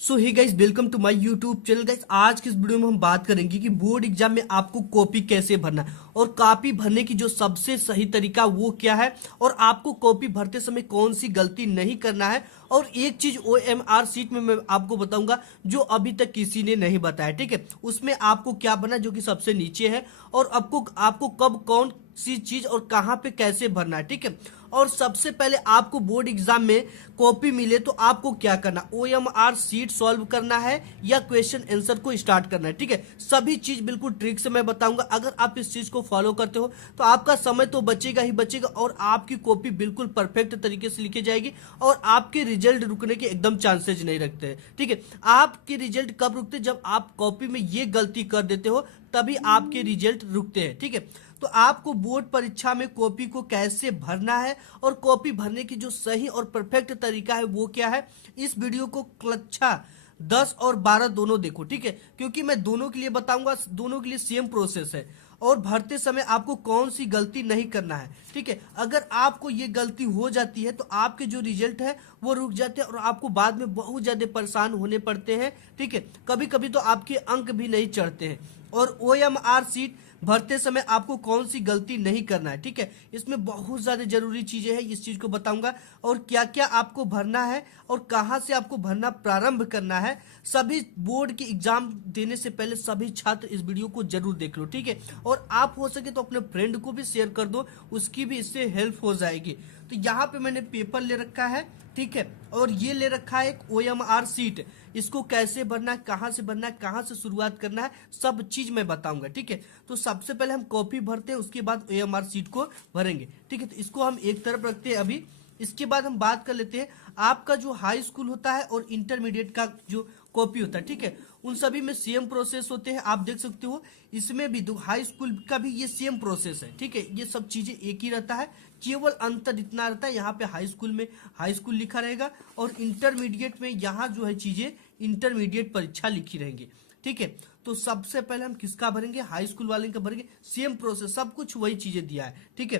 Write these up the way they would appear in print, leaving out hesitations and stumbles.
So hey guys, welcome to my YouTube channel. Guys, आज की इस वीडियो में हम बात करेंगे कि बोर्ड एग्जाम में आपको कॉपी कैसे भरना है और कॉपी भरने की जो सबसे सही तरीका वो क्या है, और आपको कॉपी भरते समय कौन सी गलती नहीं करना है। और एक चीज OMR सीट में मैं आपको बताऊंगा जो अभी तक किसी ने नहीं बताया। ठीक है, उसमें आपको क्या भरना है जो कि सबसे नीचे है, और आपको आपको कब कौन सी चीज और कहां पे कैसे भरना है। ठीक है, और सबसे पहले आपको बोर्ड एग्जाम में कॉपी मिले तो आपको क्या करना, OMR सीट सॉल्व करना है या क्वेश्चन आंसर को स्टार्ट करना है। ठीक है, सभी चीज बिल्कुल ट्रिक से मैं बताऊंगा। अगर आप इस चीज को फॉलो करते हो तो आपका समय तो बचेगा ही बचेगा, और आपकी कॉपी बिल्कुल परफेक्ट तरीके से लिखी जाएगी, और आपके रिजल्ट रुकने के एकदम चांसेज नहीं रखते हैं। ठीक है, आपके रिजल्ट कब रुकते हैं, जब आप कॉपी में ये गलती कर देते हो तभी आपके रिजल्ट रुकते हैं। ठीक है, तो आपको बोर्ड परीक्षा में कॉपी को कैसे भरना है और कॉपी भरने की जो सही और परफेक्ट तरीका है वो क्या है, इस वीडियो को कक्षा 10 और 12 दोनों देखो। ठीक है, क्योंकि मैं दोनों के लिए बताऊंगा, दोनों के लिए सेम प्रोसेस है, और भरते समय आपको कौन सी गलती नहीं करना है। ठीक है, अगर आपको ये गलती हो जाती है तो आपके जो रिजल्ट है वो रुक जाते हैं और आपको बाद में बहुत ज्यादा परेशान होने पड़ते हैं। ठीक है, कभी कभी तो आपके अंक भी नहीं चढ़ते हैं। और OMR सीट भरते समय आपको कौन सी गलती नहीं करना है। ठीक है, इसमें बहुत ज्यादा जरूरी चीजें हैं, इस चीज को बताऊंगा, और क्या क्या आपको भरना है और कहां से आपको भरना प्रारंभ करना है। सभी बोर्ड की एग्जाम देने से पहले सभी छात्र इस वीडियो को जरूर देख लो। ठीक है, और आप हो सके तो अपने फ्रेंड को भी शेयर कर दो, उसकी भी इससे हेल्प हो जाएगी। तो यहाँ पे मैंने पेपर ले रखा है। ठीक है, और ये ले रखा है एक OMR सीट। इसको कैसे भरना है, कहां से भरना है, कहां से शुरुआत करना है, सब चीज मैं बताऊंगा। ठीक है, तो सबसे पहले हम कॉपी भरते हैं, उसके बाद OMR सीट को भरेंगे। ठीक है, तो इसको हम एक तरफ रखते हैं अभी। इसके बाद हम बात कर लेते हैं आपका जो हाई स्कूल होता है और इंटरमीडिएट का जो कॉपी होता है। ठीक है, उन सभी में सेम प्रोसेस होते हैं, आप देख सकते हो। इसमें भी हाई स्कूल का भी ये सेम प्रोसेस है। ठीक है, ये सब चीजें एक ही रहता है, केवल अंतर इतना रहता है, यहाँ पे हाई स्कूल में हाई स्कूल लिखा रहेगा और इंटरमीडिएट में यहाँ जो है चीजें इंटरमीडिएट परीक्षा लिखी रहेंगी। ठीक है, तो सबसे पहले हम किसका भरेंगे, हाई स्कूल वाले का भरेंगे। सेम प्रोसेस, सब कुछ वही चीजें दिया है। ठीक है,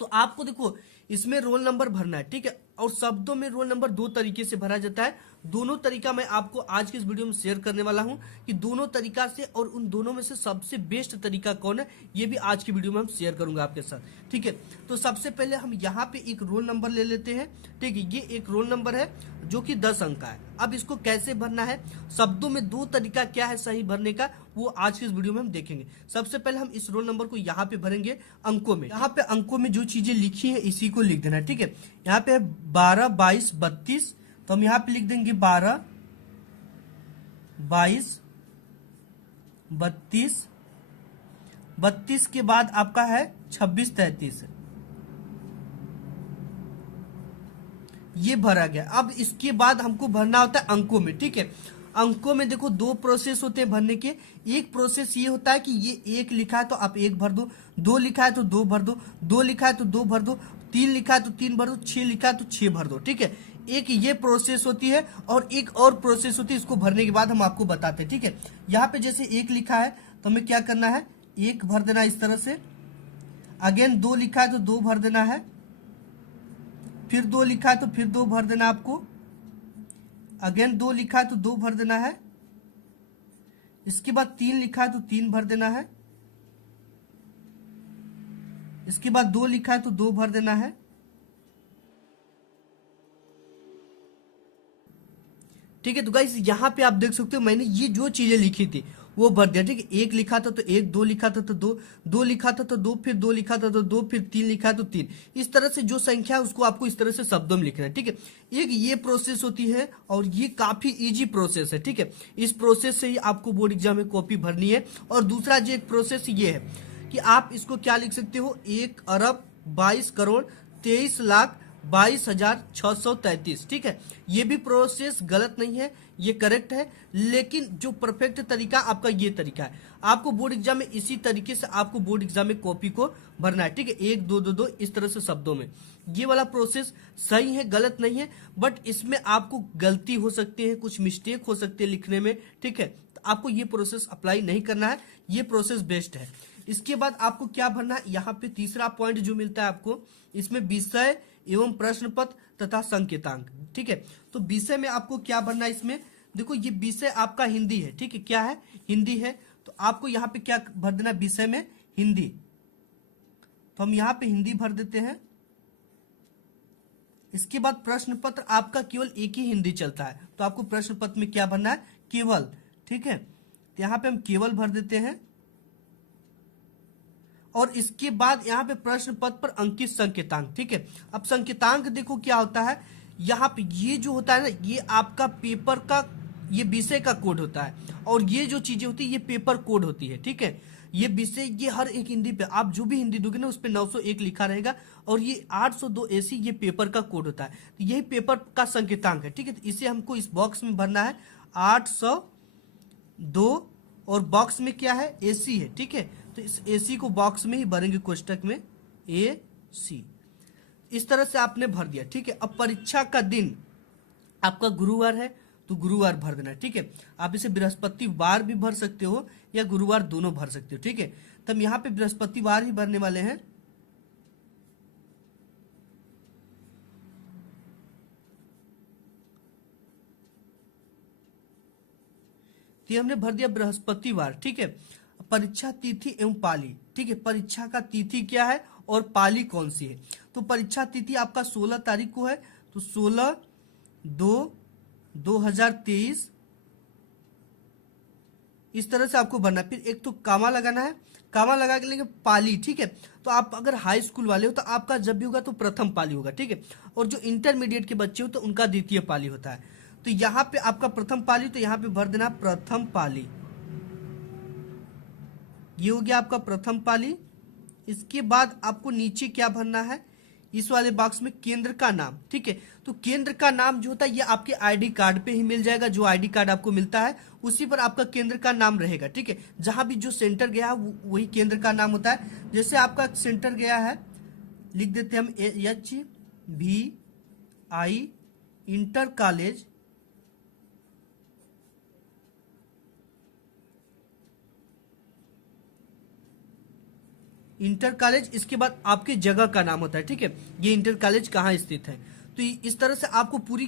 तो आपको देखो इसमें रोल नंबर भरना है। ठीक है, और शब्दों में रोल नंबर दो तरीके से भरा जाता है। दोनों तरीका मैं आपको आज के इस वीडियो में शेयर करने वाला हूं कि दोनों तरीका से, और उन दोनों में से सबसे बेस्ट तरीका कौन है ये भी आज की वीडियो में हम शेयर करूंगा आपके साथ। ठीक है, तो सबसे पहले हम यहाँ पे एक रोल नंबर ले लेते हैं। ठीक है, ये एक रोल नंबर है जो कि 10 अंक का है। अब इसको कैसे भरना है, शब्दों में दो तरीका क्या है सही भरने का, वो आज के इस वीडियो में हम देखेंगे। सबसे पहले हम इस रोल नंबर को यहाँ पे भरेंगे अंकों में। यहाँ पे अंकों में जो चीजें लिखी है इसी को लिख देना है। ठीक है, यहाँ पे 12, 22, 32, तो हम यहाँ पे लिख देंगे 12, 22, 32। 32 के बाद आपका है 26, 33, ये भरा गया। अब इसके बाद हमको भरना होता है अंकों में। ठीक है, अंकों में देखो दो प्रोसेस होते हैं भरने के। एक प्रोसेस ये होता है कि ये एक लिखा है तो आप एक भर दो, दो लिखा है तो दो भर दो, दो लिखा है तो दो भर दो, तीन लिखा है तो तीन भर दो, छह लिखा है तो छह भर दो। ठीक है, एक ये प्रोसेस होती है, और एक और प्रोसेस होती है, इसको भरने के बाद हम आपको बताते हैं। ठीक है, यहाँ पे जैसे एक लिखा है तो हमें क्या करना है, एक भर देना इस तरह से। अगेन दो लिखा है तो दो भर देना है, फिर दो लिखा है तो फिर दो भर देना आपको, अगेन दो लिखा है तो दो भर देना है, इसके बाद तीन लिखा है तो तीन भर देना है, इसके बाद दो लिखा है तो दो भर देना है। ठीक है, तो गाइस यहाँ पे आप देख सकते हो मैंने ये जो चीजें लिखी थी वो भर दिया। ठीक है, एक लिखा था तो एक, दो लिखा था तो दो, दो लिखा था तो दो, फिर दो लिखा था तो दो, फिर तीन लिखा तो तीन। इस तरह से जो संख्या है उसको आपको इस तरह से शब्दों में लिखना है। ठीक है, एक ये प्रोसेस होती है और ये काफी इजी प्रोसेस है। ठीक है, इस प्रोसेस से ही आपको बोर्ड एग्जाम में कॉपी भरनी है। और दूसरा जो एक प्रोसेस ये है कि आप इसको क्या लिख सकते हो, 1,22,23,22,633। ठीक है, ये भी प्रोसेस गलत नहीं है, ये करेक्ट है, लेकिन जो परफेक्ट तरीका आपका ये तरीका है। आपको बोर्ड एग्जाम में इसी तरीके से आपको बोर्ड एग्जाम में कॉपी को भरना है। ठीक है, 1, 2, 2, 2 इस तरह से शब्दों में। ये वाला प्रोसेस सही है, गलत नहीं है, बट इसमें आपको गलती हो सकती है, कुछ मिस्टेक हो सकती है लिखने में। ठीक है, तो आपको ये प्रोसेस अप्लाई नहीं करना है, ये प्रोसेस बेस्ट है। इसके बाद आपको क्या भरना है, यहाँ पे तीसरा पॉइंट जो मिलता है आपको, इसमें विषय एवं प्रश्न पत्र तथा संकेतांक। ठीक है, तो विषय में आपको क्या भरना है, इसमें देखो ये विषय आपका हिंदी है, ठीक है, क्या है, हिंदी है। तो आपको यहाँ पे क्या भर देना, विषय में हिंदी। तो हम यहाँ पे हिंदी भर देते हैं। इसके बाद प्रश्न पत्र आपका केवल एक ही हिंदी चलता है, तो आपको प्रश्न पत्र में क्या भरना है, केवल, ठीक है। तो यहाँ पे हम केवल भर देते हैं। और इसके बाद यहाँ पे प्रश्न पत्र पर अंकित संकेतांक, ठीक है। अब संकेतांक देखो क्या होता है, यहाँ पे ये जो होता है ना, ये आपका पेपर का, ये विषय का कोड होता है, और ये जो चीजें होती है ये पेपर कोड होती है, ठीक है। ये विषय, ये हर एक हिंदी पे आप जो भी हिंदी दोगे ना उस पे 901 लिखा रहेगा, और ये 802 AC ये पेपर का कोड होता है। तो यही पेपर का संकेतांक है, ठीक है। तो इसे हमको इस बॉक्स में भरना है 802, और बॉक्स में क्या है, AC है, ठीक है। तो इस AC को बॉक्स में ही भरेंगे, कोष्टक में AC। इस तरह से आपने भर दिया, ठीक है। अब परीक्षा का दिन आपका गुरुवार है, तो गुरुवार भर देना, ठीक है। आप इसे बृहस्पतिवार भी भर सकते हो या गुरुवार, दोनों भर सकते हो, ठीक है। तो हम यहाँ पे बृहस्पतिवार ही भरने वाले हैं। तो हमने भर दिया बृहस्पतिवार, ठीक है। परीक्षा तिथि एवं पाली, ठीक है। परीक्षा का तिथि क्या है और पाली कौन सी है। तो परीक्षा तिथि आपका 16 तारीख को है, तो 16/2/2023 इस तरह से आपको भरना। फिर एक तो कामा लगाना है, कामा लगा के लेंगे पाली, ठीक है। तो आप अगर हाई स्कूल वाले हो तो आपका जब भी होगा तो प्रथम पाली होगा, ठीक है। और जो इंटरमीडिएट के बच्चे हो तो उनका द्वितीय पाली होता है। तो यहाँ पे आपका प्रथम पाली, तो यहाँ पे भर देना प्रथम पाली। ये हो गया आपका प्रथम पाली। इसके बाद आपको नीचे क्या भरना है, इस वाले बॉक्स में केंद्र का नाम, ठीक है। तो केंद्र का नाम जो होता है ये आपके आईडी कार्ड पे ही मिल जाएगा, जो आईडी कार्ड आपको मिलता है उसी पर आपका केंद्र का नाम रहेगा, ठीक है। जहां भी जो सेंटर गया है वही केंद्र का नाम होता है। जैसे आपका सेंटर गया है, लिख देते हैं हम HVI inter college, inter college. इसके बाद आपके जगह का नाम होता है, ठीक है, ये इंटर कॉलेज कहाँ स्थित है। तो इस तरह से आपको पूरी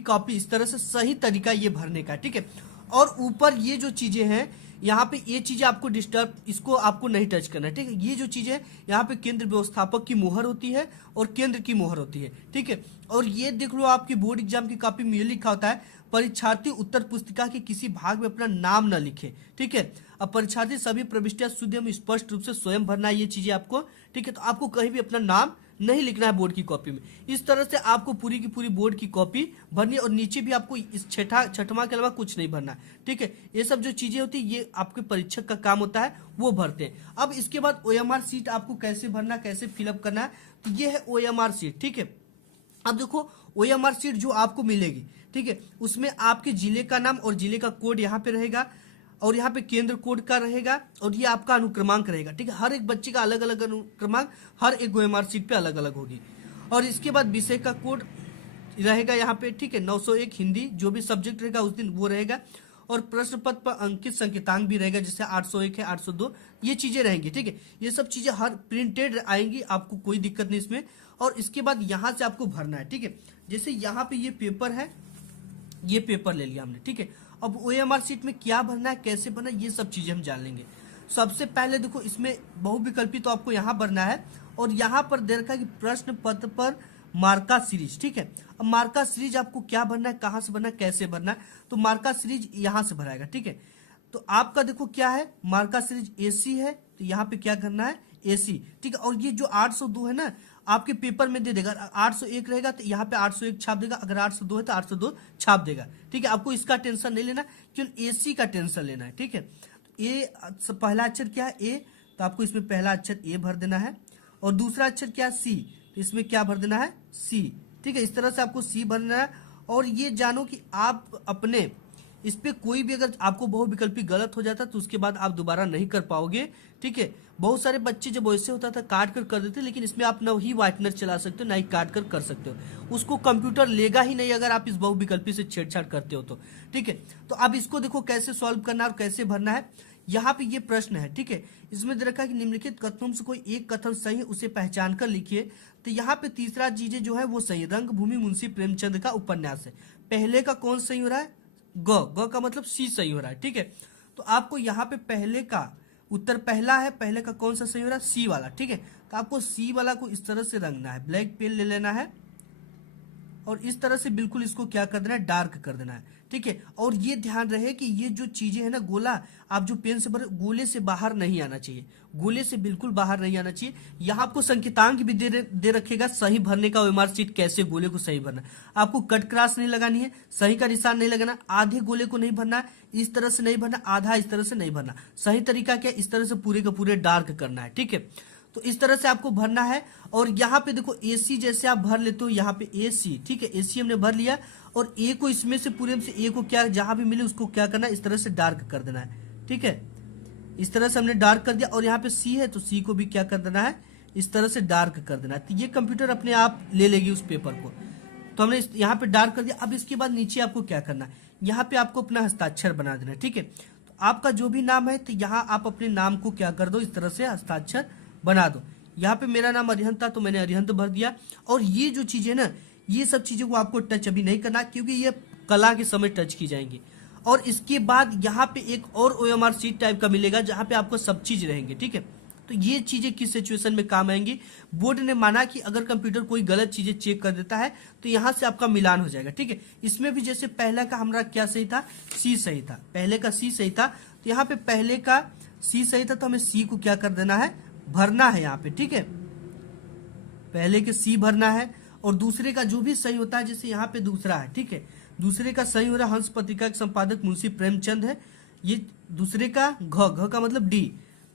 कॉपी इस तरह से सही तरीका ये भरने का, ठीक है। और ऊपर ये जो चीजें हैं यहाँ पे, ये चीजें आपको डिस्टर्ब, इसको आपको नहीं टच करना है, ठीक है। ये जो चीजें यहाँ पे केंद्र व्यवस्थापक की मोहर होती है और केंद्र की मोहर होती है, ठीक है। और ये देख लो आपकी बोर्ड एग्जाम की कॉपी में लिखा होता है, परीक्षार्थी उत्तर पुस्तिका के किसी भाग में अपना नाम न लिखे, ठीक है। अब परीक्षार्थी सभी प्रविष्टियां शुद्ध एवं स्पष्ट रूप से स्वयं भरना है ये चीजें आपको, ठीक है। तो आपको कहीं भी अपना नाम नहीं लिखना है बोर्ड की कॉपी में। इस तरह से आपको पूरी की पूरी बोर्ड की कॉपी भरनी है, और नीचे भी आपको इस छठवां के अलावा कुछ नहीं भरना है, ठीक है। ये सब जो चीजें होती है ये आपके परीक्षक का काम होता है, वो भरते हैं। अब इसके बाद OMR सीट आपको कैसे भरना, कैसे फिलअप करना है, तो ये है OMR सीट, ठीक है। अब देखो OMR सीट जो आपको मिलेगी, ठीक है, उसमें आपके जिले का नाम और जिले का कोड यहाँ पे रहेगा, और यहाँ पे केंद्र कोड का रहेगा, और ये आपका अनुक्रमांक रहेगा, ठीक है। हर एक बच्चे का अलग अलग अनुक्रमांक हर एक OMR सीट पे अलग अलग होगी। और इसके बाद विषय का कोड रहेगा यहाँ पे, ठीक है। 901 हिंदी, जो भी सब्जेक्ट रहेगा उस दिन वो रहेगा। और प्रश्न पत्र पर अंकित संकेतांक भी रहेगा, जैसे 801 है, 802, ये चीजें रहेंगी, ठीक है। ये सब चीजें हर प्रिंटेड आएंगी, आपको कोई दिक्कत नहीं इसमें। और इसके बाद यहाँ से आपको भरना है, ठीक है। जैसे यहाँ पे ये पेपर है, ये पेपर ले लिया हमने, ठीक है। अब OMR सीट में क्या भरना है, कैसे भरना है, ये सब चीजें हम जान लेंगे। सबसे पहले देखो इसमें बहुविकल्पी, तो आपको यहाँ भरना है, और यहाँ पर दे रखा है कि प्रश्न पत्र पर मार्का सीरीज, ठीक है। अब मार्का सीरीज आपको क्या भरना है, कहाँ से भरना है, कैसे भरना है, तो मार्का सीरीज यहाँ से भराएगा, ठीक है। तो आपका देखो क्या है, मार्का सीरीज AC है, तो यहाँ पे क्या करना है, AC, ठीक है। और ये जो 802 है ना, आपके पेपर में दे देगा, 801 रहेगा तो यहाँ पे 801 छाप देगा, अगर 802 है तो 802 छाप देगा, ठीक है। आपको इसका टेंशन नहीं लेना, केवल AC का टेंशन लेना है, ठीक है। तो A पहला अक्षर क्या है, A, तो आपको इसमें पहला अक्षर A भर देना है, और दूसरा अक्षर क्या है, C, तो इसमें क्या भर देना है, C, ठीक है। इस तरह से आपको C भरना है। और ये जानो कि आप अपने इस पे कोई भी अगर आपको बहुविकल्पी गलत हो जाता तो उसके बाद आप दोबारा नहीं कर पाओगे, ठीक है। बहुत सारे बच्चे जब वैसे होता था काट कर देते, लेकिन इसमें आप ना ही व्हाइटनर चला सकते हो ना ही काट कर सकते हो, उसको कंप्यूटर लेगा ही नहीं अगर आप इस बहुविकल्पी से छेड़छाड़ करते हो तो, ठीक है। तो अब इसको देखो कैसे सॉल्व करना है और कैसे भरना है। यहाँ पे ये प्रश्न है, ठीक है, इसमें दे रखा है कि निम्नलिखित कथनों से कोई एक कथन सही है, उसे पहचान कर लिखिए। तो यहाँ पे तीसरा चीजें जो है वो सही, रंगभूमि मुंशी प्रेमचंद का उपन्यास है। पहले का कौन सही हो रहा है, ग, ग का मतलब सी सही हो रहा है। ठीक है, तो आपको यहाँ पे पहले का उत्तर पहला है, पहले का कौन सा सही हो रहा है, सी वाला। ठीक है, तो आपको सी वाला को इस तरह से रंगना है, ब्लैक पेन ले लेना है और इस तरह से बिल्कुल इसको क्या कर देना है, डार्क कर देना है। ठीक है, और ये ध्यान रहे कि ये जो चीजें है ना, गोला आप जो पेन से भरे, गोले से बाहर नहीं आना चाहिए, गोले से बिल्कुल बाहर नहीं आना चाहिए। यहाँ आपको संकेतांक भी दे रखेगा सही भरने का, ओएमआर शीट कैसे गोले को सही भरना। आपको कट क्रॉस नहीं लगानी है, सही का निशान नहीं लगाना, आधे गोले को नहीं भरना है, इस तरह से नहीं भरना, आधा इस तरह से नहीं भरना। सही तरीका क्या, इस तरह से पूरे का पूरे डार्क करना है। ठीक है, तो इस तरह से आपको भरना है। और यहाँ पे देखो एसी जैसे आप भर लेते हो, यहाँ पे एसी, ठीक है, एसी हमने भर लिया और ए को इसमें से पूरे में से ए को क्या जहां भी मिले उसको क्या करना है, इस तरह से डार्क कर देना है। ठीक है, इस तरह से हमने डार्क कर दिया। और यहाँ पे सी है तो सी को भी क्या कर देना है, इस तरह से डार्क कर देना है। तो ये कंप्यूटर अपने आप ले लेगी उस पेपर को। तो हमने यहाँ पे डार्क कर दिया। अब इसके बाद नीचे आपको क्या करना है, यहाँ पे आपको अपना हस्ताक्षर बना देना है। ठीक है, तो आपका जो भी नाम है तो यहाँ आप अपने नाम को क्या कर दो, इस तरह से हस्ताक्षर बना दो। यहाँ पे मेरा नाम अरिहंत था तो मैंने अरिहंत भर दिया। और ये जो चीजें ना, ये सब चीजों को आपको टच अभी नहीं करना क्योंकि ये कला के समय टच की जाएंगी। और इसके बाद यहाँ पे एक और ओएमआर शीट टाइप का मिलेगा जहाँ पे आपको सब चीज रहेंगे। ठीक है, तो ये चीजें किस सिचुएशन में काम आएंगी, बोर्ड ने माना कि अगर कंप्यूटर कोई गलत चीजें चेक कर देता है तो यहाँ से आपका मिलान हो जाएगा। ठीक है, इसमें भी जैसे पहला का हमारा क्या सही था, सी सही था, पहले का सी सही था, तो यहाँ पे पहले का सी सही था तो हमें सी को क्या कर देना है, भरना है यहाँ पे। ठीक है, पहले के सी भरना है और दूसरे का जो भी सही होता है, जैसे यहाँ पे दूसरा है। ठीक है, दूसरे का सही हो रहा है, हंस पत्रिका के संपादक मुंशी प्रेमचंद है। ये दूसरे का घ का मतलब डी,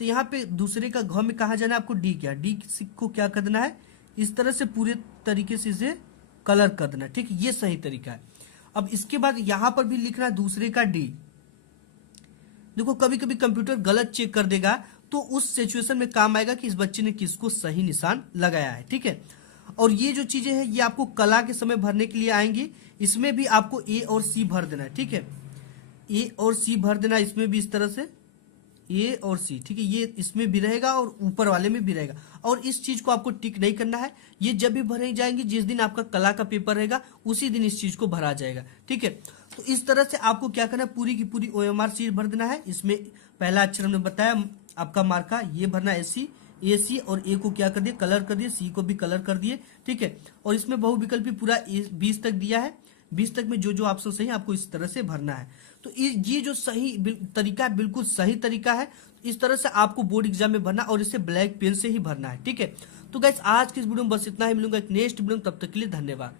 तो यहाँ पे दूसरे का घ में कहा जाना है आपको, डी क्या, डी को क्या कर देना है, इस तरह से पूरे तरीके से इसे कलर कर देना है। ठीक है, ये सही तरीका है। अब इसके बाद यहाँ पर भी लिखना है दूसरे का डी। देखो कभी कभी कंप्यूटर गलत चेक कर देगा तो उस सिचुएशन में काम आएगा कि इस बच्चे ने किसको सही निशान लगाया है। ठीक है, और ये जो चीजें हैं ये आपको कला के समय भरने के लिए आएंगी। इसमें भी आपको ए और सी भर देना है। ठीक है, ए और सी भर देना, इसमें भी इस तरह से ए और सी। ठीक है, ये इसमें भी रहेगा और ऊपर वाले में भी रहेगा। और इस चीज को आपको टिक नहीं करना है, ये जब भी भरे जाएंगे, जिस दिन आपका कला का पेपर रहेगा उसी दिन इस चीज को भरा जाएगा। ठीक है, तो इस तरह से आपको क्या करना है, पूरी की पूरी ओएमआर शीट भर देना है। इसमें पहला अक्षर हमने बताया आपका मार्का, ये भरना है एसी, ए सी, और ए को क्या कर दिए, कलर कर दिए, सी को भी कलर कर दिए। ठीक है, और इसमें बहुविकल्पी पूरा 20 तक दिया है, 20 तक में जो जो ऑप्शन सही है आपको इस तरह से भरना है। तो ये जो सही तरीका है, बिल्कुल सही तरीका है। इस तरह से आपको बोर्ड एग्जाम में भरना और इसे ब्लैक पेन से ही भरना है। ठीक है, तो गाइस आज की इस वीडियो में बस इतना ही, मिलूंगा एक नेक्स्ट वीडियो में, तब तक के लिए धन्यवाद।